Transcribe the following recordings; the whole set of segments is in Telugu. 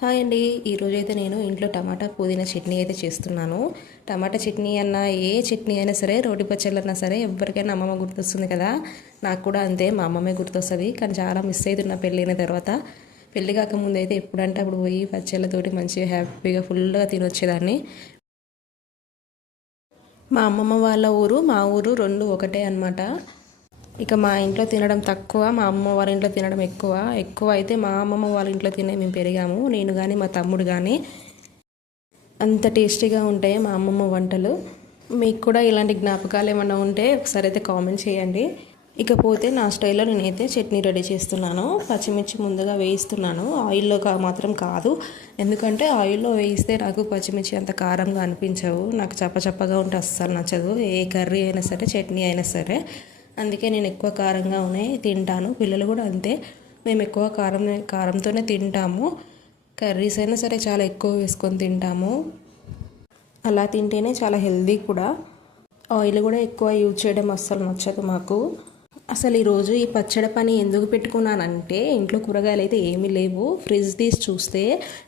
హాయ్ అండి. ఈరోజైతే నేను ఇంట్లో టమాటా పుదీనా చట్నీ అయితే చేస్తున్నాను. టమాటా చట్నీ అన్నా ఏ చట్నీ అయినా సరే, రోటి పచ్చళ్ళు అన్నా సరే ఎవరికైనా అమ్మమ్మ గుర్తొస్తుంది కదా. నాకు కూడా అంతే, మా అమ్మమ్మే గుర్తొస్తుంది. కానీ చాలా మిస్ అవుతున్నా పెళ్ళైన తర్వాత. పెళ్ళి కాకముందు అయితే ఎప్పుడంటే అప్పుడు పోయి పచ్చళ్ళతోటి మంచిగా హ్యాపీగా ఫుల్గా తినొచ్చేదాన్ని. మా అమ్మమ్మ వాళ్ళ ఊరు మా ఊరు రెండు ఒకటే అనమాట. ఇక మా ఇంట్లో తినడం తక్కువ, మా అమ్మ వాళ్ళ ఇంట్లో తినడం ఎక్కువ. ఎక్కువ అయితే మా అమ్మమ్మ వాళ్ళ ఇంట్లో తినే మేము పెరిగాము, నేను కానీ మా తమ్ముడు కానీ. అంత టేస్టీగా ఉంటాయి మా అమ్మమ్మ వంటలు. మీకు కూడా ఇలాంటి జ్ఞాపకాలు ఏమైనా ఉంటే ఒకసారి అయితే కామెంట్ చేయండి. ఇకపోతే నా స్టైల్లో నేనైతే చట్నీ రెడీ చేస్తున్నాను. పచ్చిమిర్చి ముందుగా వేయిస్తున్నాను, ఆయిల్లో మాత్రం కాదు. ఎందుకంటే ఆయిల్లో వేయిస్తే నాకు పచ్చిమిర్చి అంత కారంగా అనిపించవు. నాకు చప్పచప్పగా ఉంటే అస్సలు నచ్చదు, ఏ కర్రీ అయినా సరే చట్నీ అయినా సరే. అందుకే నేను ఎక్కువ కారంగా ఉన్నాయి తింటాను. పిల్లలు కూడా అంతే, మేము ఎక్కువ కారంతోనే తింటాము. కర్రీస్ అయినా సరే చాలా ఎక్కువ వేసుకొని తింటాము. అలా తింటేనే చాలా హెల్దీ కూడా. ఆయిల్ కూడా ఎక్కువ యూజ్ చేయడం అస్సలు నచ్చదు మాకు. అసలు ఈరోజు ఈ పచ్చడి పని ఎందుకు పెట్టుకున్నానంటే, ఇంట్లో కూరగాయలు అయితే ఏమీ లేవు. ఫ్రిడ్జ్ తీసి చూస్తే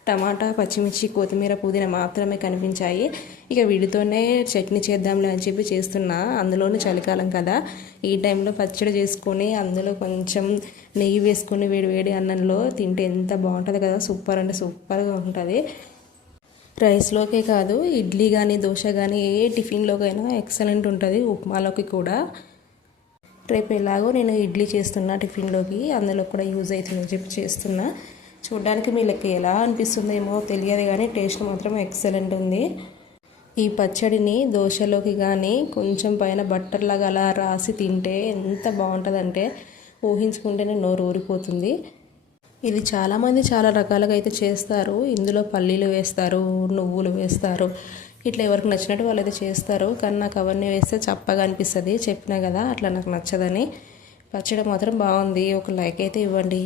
టమాటా, పచ్చిమిర్చి, కొత్తిమీర, పుదీనా మాత్రమే కనిపించాయి. ఇక వీటితోనే చట్నీ చేద్దాంలే అని చెప్పి చేస్తున్నా. అందులోనే చలికాలం కదా, ఈ టైంలో పచ్చడి చేసుకొని అందులో కొంచెం నెయ్యి వేసుకొని వేడి వేడి అన్నంలో తింటే ఎంత బాగుంటుంది కదా. సూపర్ అంటే సూపర్గా ఉంటుంది. రైస్లోకే కాదు, ఇడ్లీ కానీ దోశ కానీ ఏ టిఫిన్లోకైనా ఎక్సలెంట్ ఉంటుంది, ఉప్మాలోకి కూడా. రేపు ఎలాగో నేను ఇడ్లీ చేస్తున్నా టిఫిన్లోకి, అందులో కూడా యూజ్ అవుతుందని చెప్పి చేస్తున్నా. చూడడానికి మీకు ఎలా అనిపిస్తుందేమో తెలియదు కానీ టేస్ట్ మాత్రం ఎక్సలెంట్ ఉంది. ఈ పచ్చడిని దోశలోకి కానీ కొంచెం పైన బట్టర్లాగా అలా రాసి తింటే ఎంత బాగుంటుందంటే ఊహించుకుంటేనే నోరు ఊరిపోతుంది. ఇది చాలామంది చాలా రకాలుగా అయితే చేస్తారు. ఇందులో పల్లీలు వేస్తారు, నువ్వులు వేస్తారు, ఇట్లా ఎవరికి నచ్చినట్టు వాళ్ళు అయితే చేస్తారు. కానీ నాకు అవన్నీ వేస్తే చప్పగా అనిపిస్తుంది. చెప్పినా కదా అట్లా నాకు నచ్చదని. పచ్చడి మాత్రం బాగుంది, ఒక లైక్ అయితే ఇవ్వండి.